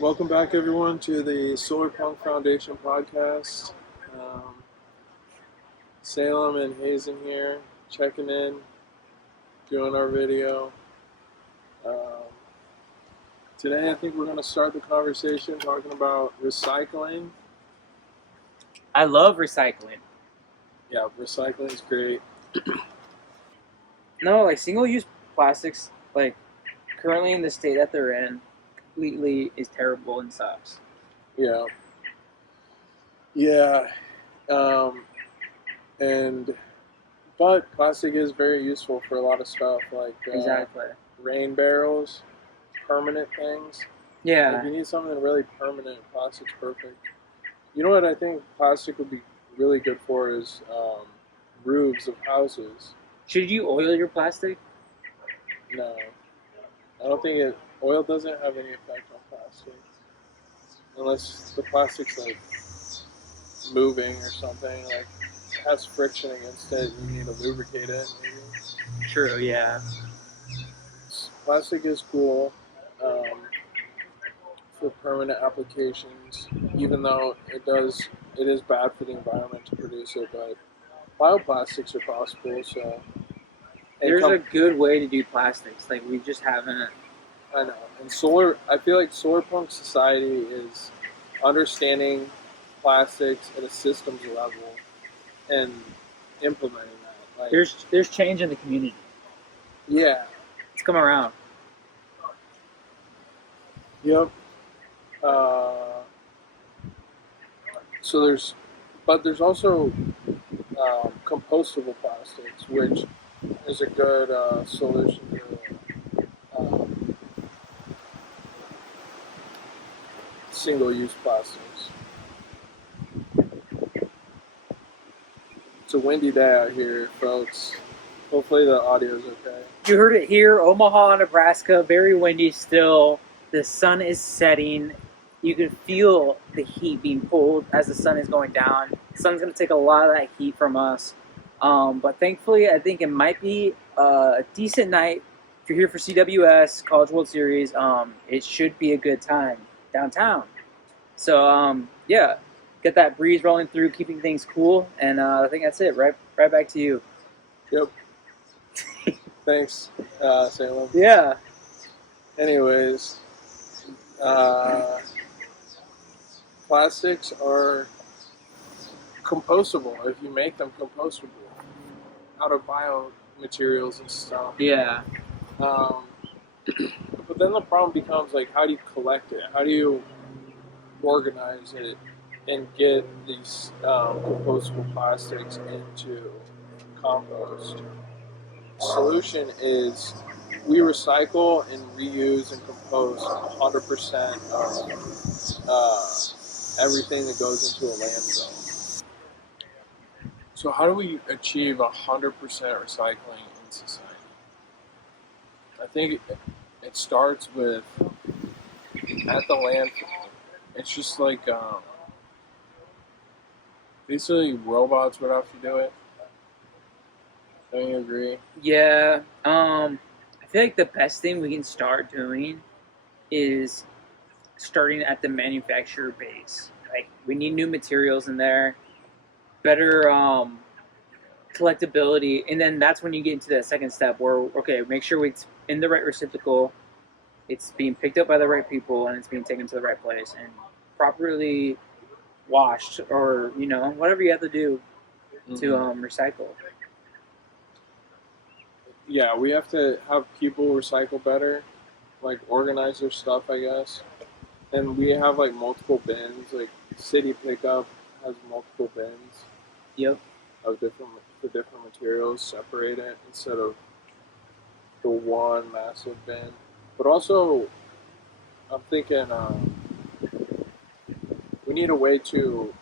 Welcome back, everyone, to the Solar Punk Foundation podcast. Salem and Hazen here, checking in, doing our video. Um, Today, I think we're going to start the conversation talking about recycling. I love recycling. Yeah, recycling is great. No, like single-use plastics, like currently in the state that they're in, completely is terrible and sucks. Yeah. Yeah. Um, but plastic is very useful for a lot of stuff, like Exactly. rain barrels, permanent things. If Yeah. you need something really permanent, plastic's perfect. You know what I think plastic would be really good for is roofs of houses. Should you oil your plastic? No, I don't think it. Oil doesn't have any effect on plastic unless the plastic's like moving or something. Like it has friction against it. You need to lubricate it. Maybe. True. Yeah. Plastic is cool for permanent applications, even though it is bad for the environment to produce it. But bioplastics are possible, so. There's a good way to do plastics. Like we just haven't. I know. And I feel like solar punk society is understanding plastics at a systems level and implementing that. Like, There's change in the community. yeah. It's come around. Yep. So there's also compostable plastics, which is a good solution to single-use plastics. It's a windy day out here, folks. Hopefully the audio's okay. You heard it here, Omaha, Nebraska. Very windy still. The sun is setting. You can feel the heat being pulled as the sun is going down. The sun's going to take a lot of that heat from us. But thankfully, I think it might be a decent night. If you're here for CWS, College World Series, it should be a good time downtown. So, yeah, get that breeze rolling through, keeping things cool. And I think that's it. Right back to you. Yep. Thanks, Salem. Yeah. Anyways, plastics are compostable if you make them compostable out of biomaterials and stuff. Yeah. But then the problem becomes like, how do you collect it? How do you organize it and get these compostable plastics into compost? The solution is we recycle and reuse and compost 100% of everything that goes into a landfill. So how do we achieve 100% recycling in society? I think it starts with at the landfill. It's just like basically robots would have to do it. Don't you agree? Yeah. I feel like the best thing we can start doing is starting at the manufacturer base. Like we need new materials in there, better collectability, and then that's when you get into that second step where okay, make sure it's in the right receptacle, it's being picked up by the right people, and it's being taken to the right place and properly washed, or whatever you have to do to recycle. Yeah, we have to have people recycle better, like organize their stuff, I guess. And we have like multiple bins. Like city pickup has multiple bins. Yep. Of different materials, separate it instead of the one massive bin. But also, I'm thinking we need a way to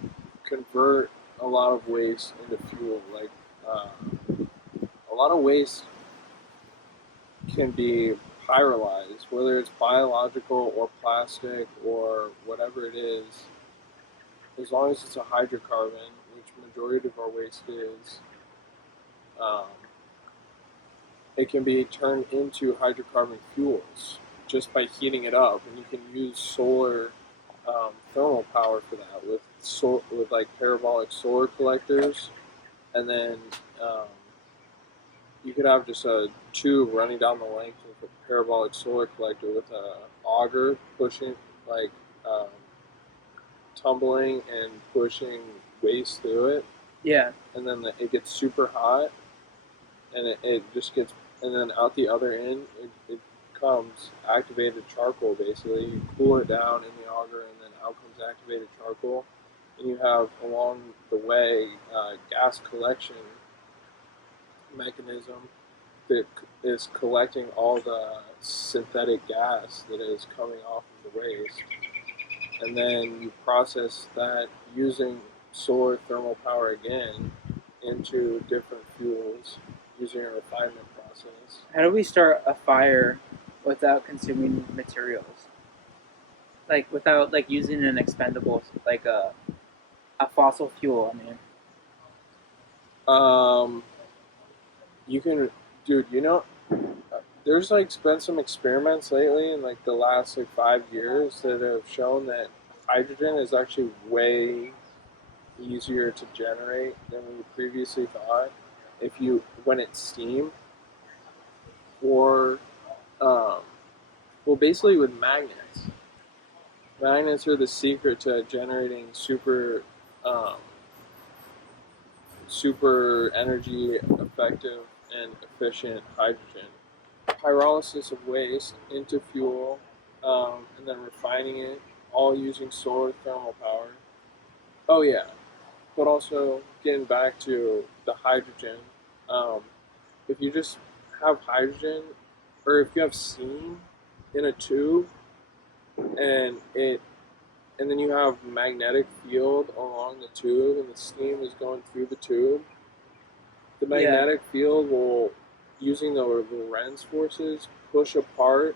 convert a lot of waste into fuel. Like a lot of waste can be pyrolyzed, whether it's biological or plastic or whatever it is. As long as it's a hydrocarbon, which majority of our waste is, it can be turned into hydrocarbon fuels. just by heating it up, and you can use solar thermal power for that with like parabolic solar collectors, and then um, you could have just a tube running down the length of a parabolic solar collector with a auger pushing like um, tumbling and pushing waste through it, Yeah. and then it gets super hot, and it just gets, and then out the other end, it comes activated charcoal basically. You cool it down in the auger, and then out comes activated charcoal, and you have along the way gas collection mechanism that is collecting all the synthetic gas that is coming off of the waste, and then you process that using solar thermal power again into different fuels using a refinement process. How do we start a fire without consuming materials? Like without like using an expendable like a fossil fuel. I mean, Um, you can, dude. There's like been some experiments lately in like the last like 5 years that have shown that hydrogen is actually way easier to generate than we previously thought. If you when it's steam or um, well, basically with magnets. Magnets are the secret to generating um, super energy effective and efficient hydrogen. Pyrolysis of waste into fuel, and then refining it, all using solar thermal power. Oh yeah, but also getting back to the hydrogen. Um, if you just have hydrogen, or if you have steam in a tube, and it and then you have magnetic field along the tube, and the steam is going through the tube. The yeah, magnetic field will, using the Lorentz forces, push apart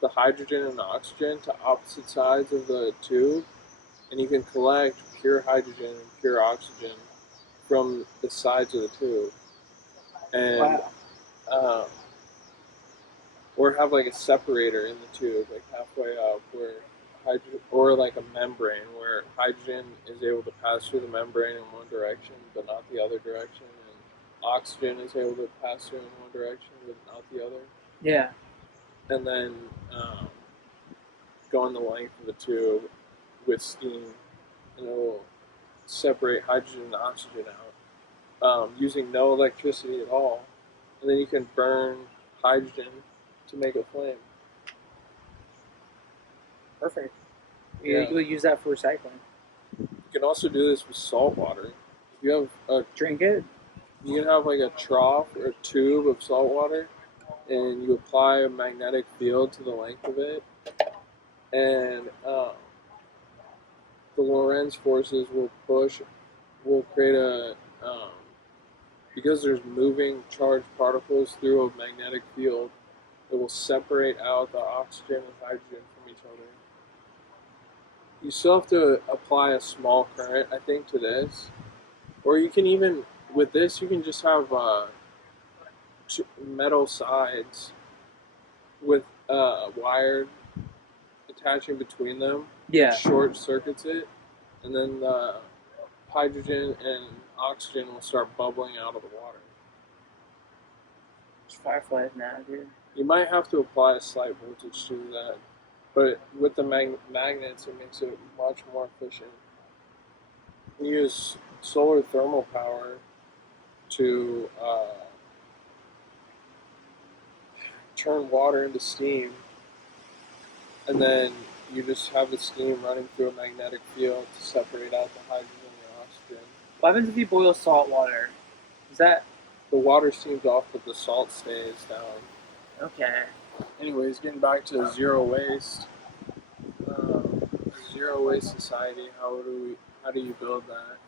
the hydrogen and oxygen to opposite sides of the tube, and you can collect pure hydrogen and pure oxygen from the sides of the tube, and wow, um, or have like a separator in the tube, like halfway up, where hydrogen, or like a membrane where hydrogen is able to pass through the membrane in one direction but not the other direction, and oxygen is able to pass through in one direction but not the other, yeah. and then um, go in the length of the tube with steam, and it will separate hydrogen and oxygen out using no electricity at all, and then you can burn hydrogen to make a flame. Perfect. Yeah. You'll use that for recycling. You can also do this with salt water. If you have Drink it. you can have like a trough or a tube of salt water, and you apply a magnetic field to the length of it, and the Lorentz forces will create um, because there's moving charged particles through a magnetic field, it will separate out the oxygen and hydrogen from each other. You still have to apply a small current, I think, to this, or you can even with this you can just have metal sides with wire attaching between them, which Yeah. short circuits it, and then the hydrogen and oxygen will start bubbling out of the water. There's fireflies now, dude. You might have to apply a slight voltage to that, but with the magnets, it makes it much more efficient. You use solar thermal power to turn water into steam, and then you just have the steam running through a magnetic field to separate out the hydrogen and the oxygen. What happens if you boil salt water? Is that The water steams off, but the salt stays down. okay? Anyways, getting back to zero waste. Zero waste society. How do you build that?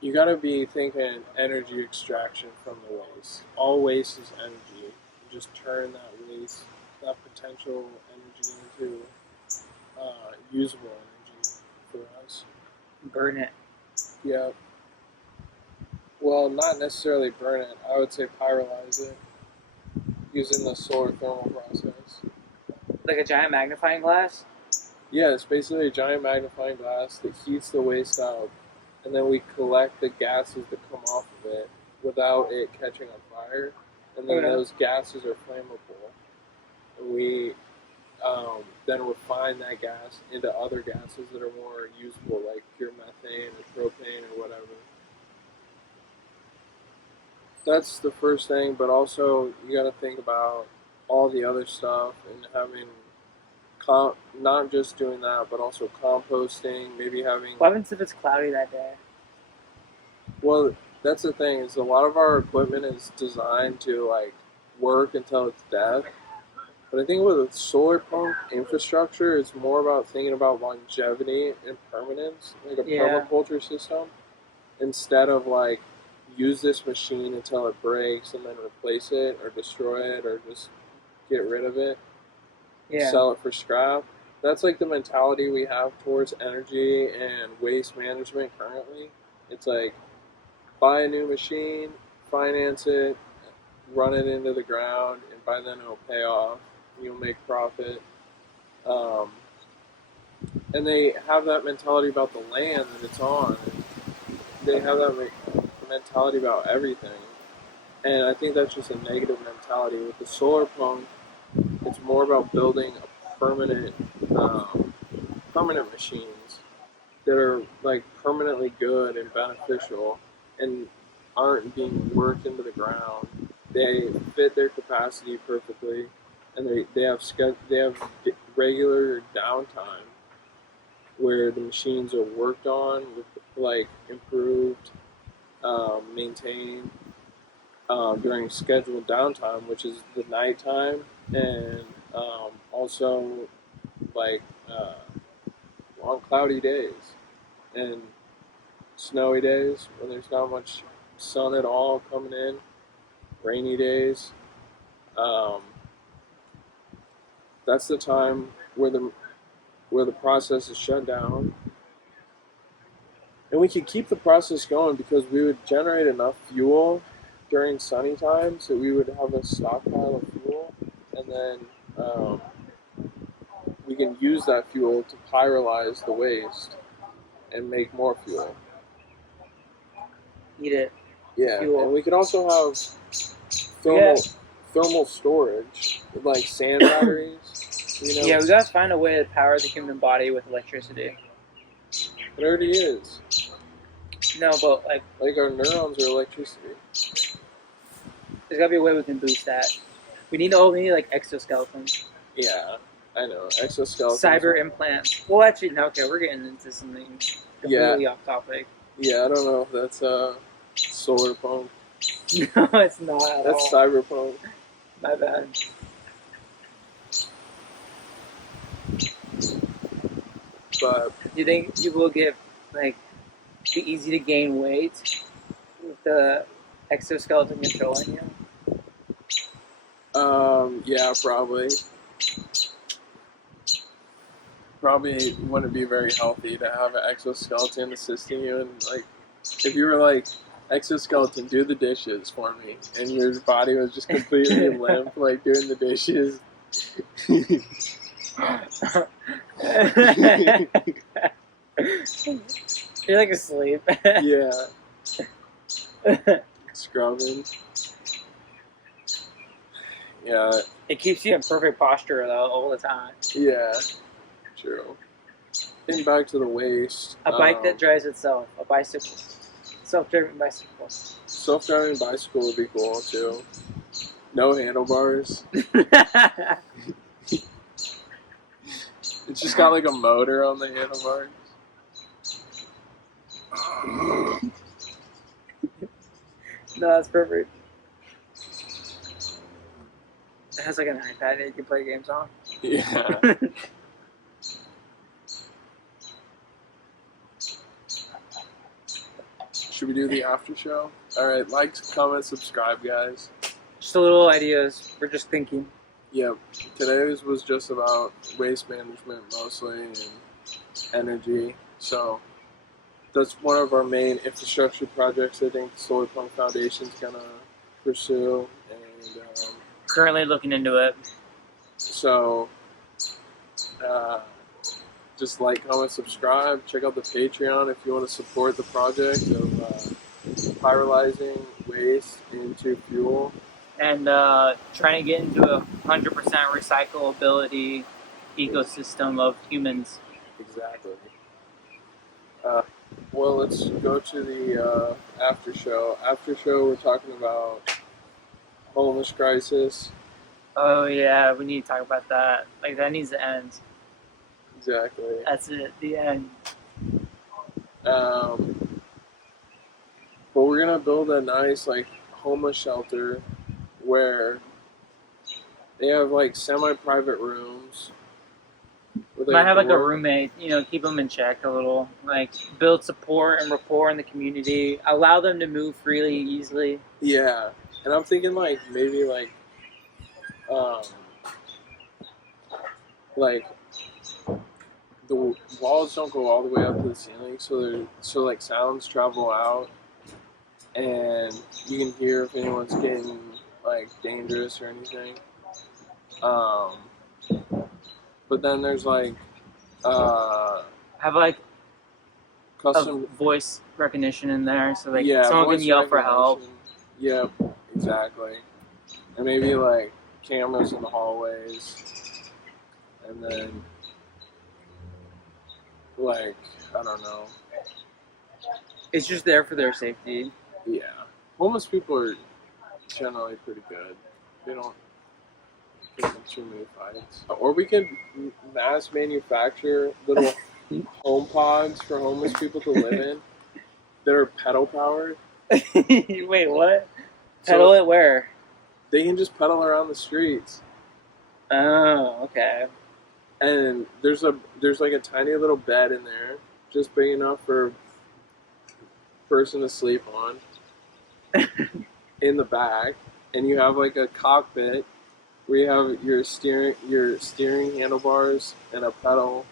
You got to be thinking energy extraction from the waste. All waste is energy. You just turn that waste, that potential energy into usable energy for us. Burn it. Yeah. Well, not necessarily burn it. I would say pyrolyze it. using the solar thermal process. Like a giant magnifying glass? Yeah, it's basically a giant magnifying glass that heats the waste out, and then we collect the gases that come off of it without it catching on fire, and then Okay. those gases are flammable. And we then refine that gas into other gases that are more usable, like pure methane or propane or whatever. That's the first thing, but also you got to think about all the other stuff and having not just doing that, but also composting. Maybe having What happens if it's cloudy that day? well, that's the thing is a lot of our equipment is designed to like work until it's dead. But I think with a solar pump infrastructure, it's more about thinking about longevity and permanence, like a Yeah. permaculture system, instead of like use this machine until it breaks and then replace it or destroy it or just get rid of it, Yeah. sell it for scrap. That's like the mentality we have towards energy and waste management currently. It's like buy a new machine, finance it, run it into the ground, and by then it'll pay off. You'll make profit. Um, and they have that mentality about the land that it's on. They have that mentality about everything. And I think that's just a negative mentality. With the solar pump, it's more about building a permanent machines that are like permanently good and beneficial and aren't being worked into the ground. They fit their capacity perfectly, and they have regular downtime where the machines are worked on, like improved, maintained during scheduled downtime, which is the nighttime, and also like on cloudy days and snowy days when there's not much sun at all coming in, rainy days. Um, that's the time where the process is shut down, and we could keep the process going because we would generate enough fuel during sunny times that we would have a stockpile of fuel, and then we can use that fuel to pyrolyze the waste and make more fuel. Eat it. Yeah, Fuel. and we could also have thermal storage, like sand batteries. Yeah, we gotta find a way to power the human body with electricity. It already is. No, but like our neurons are electricity. there's gotta be a way we can boost that. We need like exoskeletons. Yeah, I know. Exoskeletons. Cyber implants. Well, actually, no. Okay, we're getting into something completely off topic. Yeah, I don't know if that's solar punk. No, it's not at That's all. cyberpunk. My bad. But Do you think you will get like be easy to gain weight with the exoskeleton controlling you? yeah, probably. Probably wouldn't be very healthy to have an exoskeleton assisting you, and like if you were like, exoskeleton, do the dishes for me, and your body was just completely limp, like doing the dishes. You're like asleep. Yeah. Scrubbing. Yeah. It keeps you in perfect posture though all the time. Yeah. True. Getting back to the waste. A bike that drives itself. A bicycle. Self-driving bicycle. Self-driving bicycle would be cool too. No handlebars. It's just got like a motor on the handlebars. No, that's perfect. It has like an iPad that you can play games on. Yeah. Should we do the after show? Alright, like, comment, subscribe, guys. Just a little ideas. We're just thinking. Yep. Today's was just about waste management mostly and energy. So that's one of our main infrastructure projects I think the Solar Punk Foundation's gonna pursue, and currently looking into it. So, uh, just like, comment, subscribe. Check out the Patreon if you want to support the project of pyrolyzing waste into fuel. And trying to get into a 100% recyclability ecosystem of humans. Exactly. Well, let's go to the after show. After show, we're talking about homeless crisis. Oh yeah, we need to talk about that. Like that needs to end. Exactly. That's it. The end. Um, but we're gonna build a nice like homeless shelter where they have like semi-private rooms. With, Might have like a door. roommate, you know, keep them in check a little, like build support and rapport in the community, allow them to move freely, easily. Yeah, and I'm thinking like maybe um, like the walls don't go all the way up to the ceiling, so like sounds travel out, and you can hear if anyone's getting like dangerous or anything. But then there's like Have like custom a voice recognition in there, so like yeah someone can voice yell for help. recognition. Yep, exactly. And maybe like cameras in the hallways, and then like I don't know. It's just there for their safety. Yeah, homeless people are generally pretty good. They don't get in too many fights. Or we could mass manufacture little home pods for homeless people to live in that are pedal powered. Wait, what? Pedal it where? They can just pedal around the streets. Oh, okay. And there's like a tiny little bed in there, just big enough for a person to sleep on in the back, and you have like a cockpit where you have your steering handlebars and a pedal,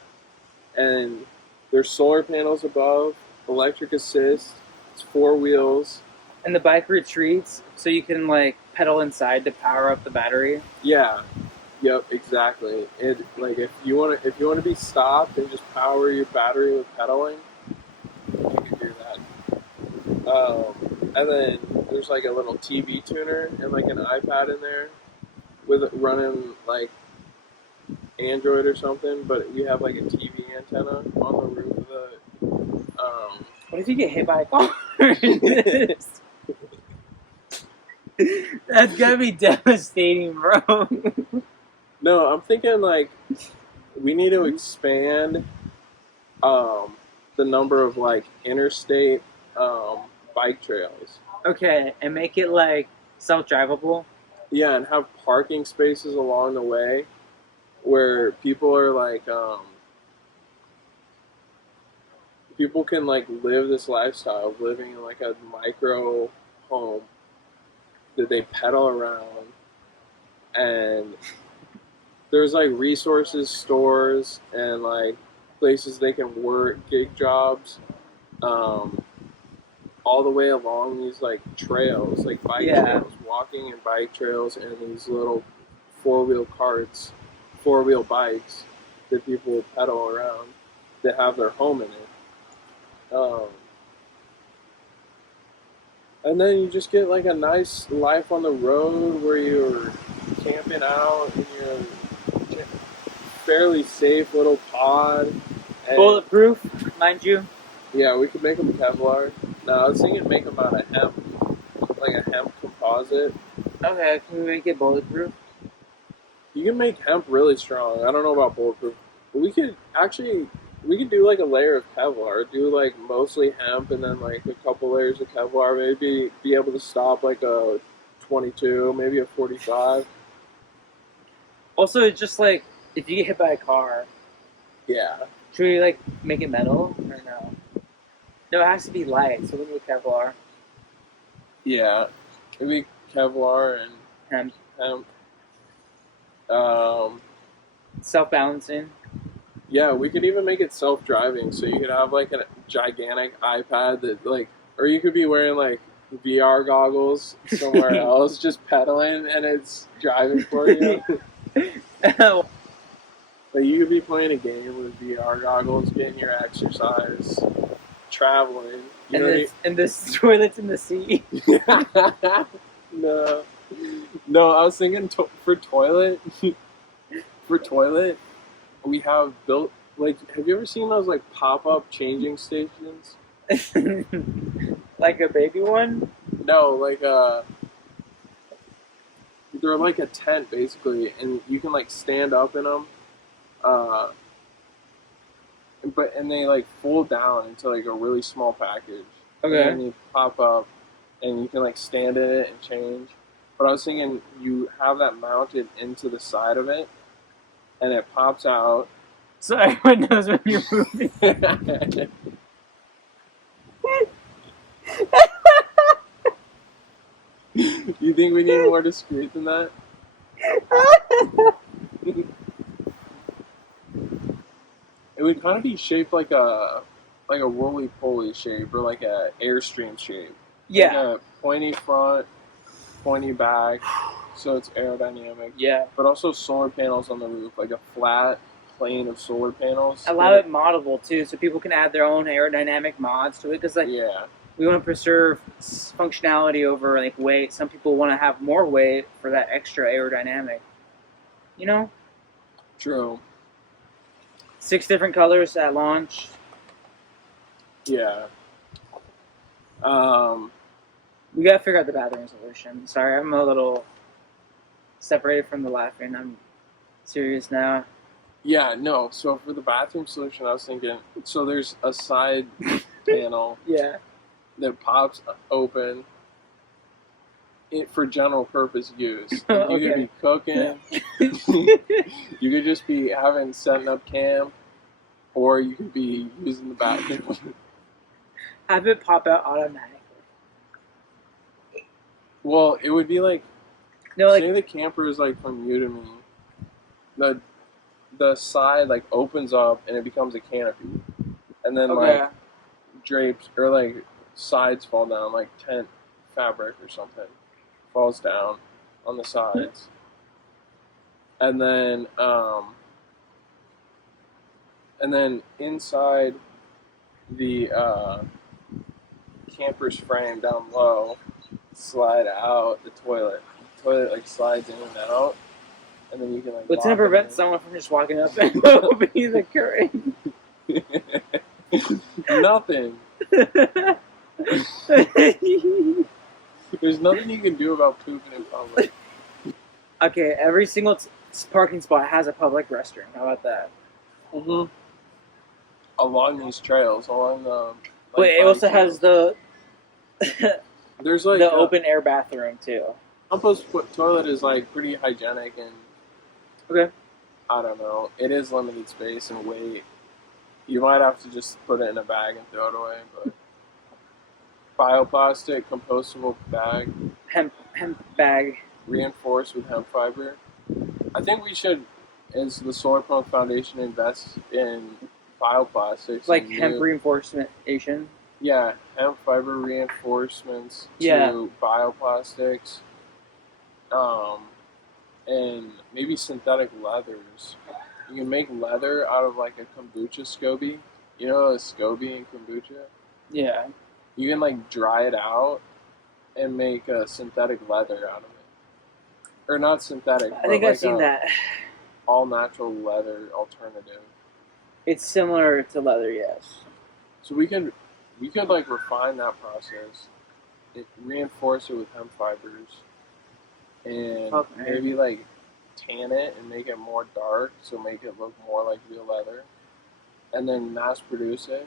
and there's solar panels above, electric assist, it's 4 wheels. And the bike retreats, so you can like pedal inside to power up the battery. Yeah. Yep, exactly. It like if you want to be stopped and just power your battery with pedaling, you can do that. And then there's like a little TV tuner and like an iPad in there with it running like Android or something, but you have like a TV antenna on the roof of the. What if you get hit by a car? That's gonna be devastating, bro. No, I'm thinking like we need to expand the number of like interstate bike trails. Okay, and make it like self-drivable. Yeah, and have parking spaces along the way where people are like people can like live this lifestyle of living in like a micro home that they pedal around, and there's like resources stores and like places they can work, gig jobs, all the way along these like trails, like bike trails, walking and bike trails, and these little 4-wheel carts, 4-wheel bikes that people will pedal around that have their home in it. And then you just get like a nice life on the road where you're camping out in your fairly safe little pod. And Bulletproof, mind you. yeah, we could make them Kevlar. No, I was thinking make them out of hemp, like a hemp composite. Okay, can we make it bulletproof? You can make hemp really strong. I don't know about bulletproof, but we could do like a layer of Kevlar. Do like mostly hemp and then like a couple layers of Kevlar. Maybe be able to stop like a 22, maybe a 45. Also, it's just like if you get hit by a car, Yeah. should we like make it metal or no? No, it has to be light, so we need Kevlar. Yeah. Maybe Kevlar and Hemp. hemp. Self-balancing. Yeah, we could even make it self-driving, so you could have like a gigantic iPad that like, or you could be wearing like VR goggles somewhere else, just pedaling, and it's driving for you. Like you could be playing a game with VR goggles, getting your exercise, traveling. You know and this toilet's in the sea. No, no. I was thinking for toilet. For toilet, we have built like. Have you ever seen those like pop-up changing stations? Like a baby one? No, like they're like a tent basically, and you can like stand up in them. Uh, and they like fold down into like a really small package. Okay. And then you pop up, and you can like stand in it and change. But I was thinking you have that mounted into the side of it, and it pops out. So everyone knows when you're moving. You think we need more discreet than that? It would kind of be shaped like a roly poly shape or like a Airstream shape. Yeah. Like a pointy front, pointy back, so it's aerodynamic. Yeah. But also solar panels on the roof, like a flat plane of solar panels. I love it moddable too, so people can add their own aerodynamic mods to it. Because like, yeah, we want to preserve functionality over like weight. Some people want to have more weight for that extra aerodynamic. You know, true. 6 different colors at launch. Yeah. We gotta figure out the bathroom solution. Sorry, I'm a little separated from the laughing. I'm serious now. Yeah, no. So for the bathroom solution, I was thinking. So there's a side panel. Yeah. That pops open. For general purpose use. You Okay. could be cooking. You could just be setting up camp, or you could be using the bathroom. Have it pop out automatically. Well, it would be like, No, like say the camper is like from you to me. The side like opens up and it becomes a canopy, and then okay. like drapes or like sides fall down, like tent fabric or something falls down on the sides, and then inside the camper's frame down low, slide out the toilet. The toilet like slides in and out, and then you can like. What's gonna prevent someone from just walking up and opening the curtain? Nothing. There's nothing you can do about pooping in public. Okay, every single parking spot has a public restroom. How about that? Mm-hmm. Along these trails, along the. Like, but it also has the there's like the open air bathroom too. Compost toilet is like pretty hygienic and. Okay. I don't know. It is limited space and weight. You might have to just put it in a bag and throw it away, but. Bioplastic, compostable bag. Hemp bag. Reinforced with hemp fiber. I think we should, as the Solar Pump Foundation, invest in bioplastics. Like hemp reinforcementation. Yeah, hemp fiber reinforcements Yeah. to bioplastics. And maybe synthetic leathers. You can make leather out of like a kombucha SCOBY. You know a SCOBY in kombucha? Yeah. You can like dry it out and make a synthetic leather out of it. Or not synthetic, I think but I've seen that. all natural leather alternative. It's similar to leather, yes. So we could like refine that process, reinforce it with hemp fibers, and maybe like tan it and make it more dark, so make it look more like real leather, and then mass produce it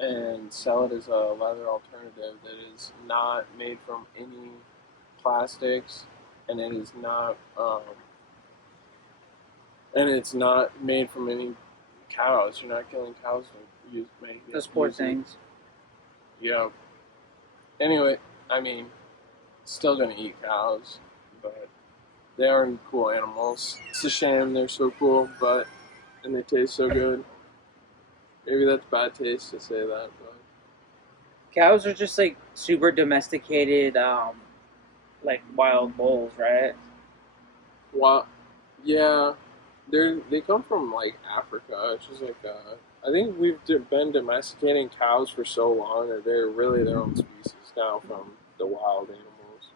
and sell it as a leather alternative that is not made from any plastics, and it is not and it's not made from any cows. You're not killing cows to make it. Those poor things. Yeah. Anyway, I mean, still gonna eat cows, but they are cool animals. It's a shame they're so cool, and they taste so good. Maybe that's bad taste to say that, but Cows are just like super domesticated, like wild bulls, right? Well, yeah, they come from like Africa. It's just like I think been domesticating cows for so long that they're really their own species now from the wild animals.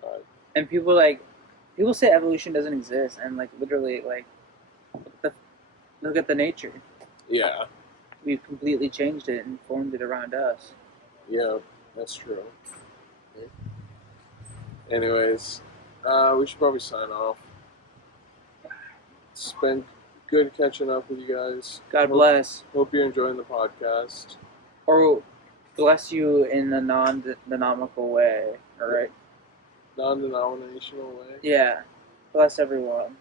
But And people say evolution doesn't exist, and like literally, like the, look at the nature. yeah, We've completely changed it and formed it around us. yeah, that's true. Anyways, we should probably sign off. It's been good catching up with you guys. God Hope bless, hope you're enjoying the podcast. or bless you in a non-denominal way. All right. Non-denominational way. Yeah. Bless everyone.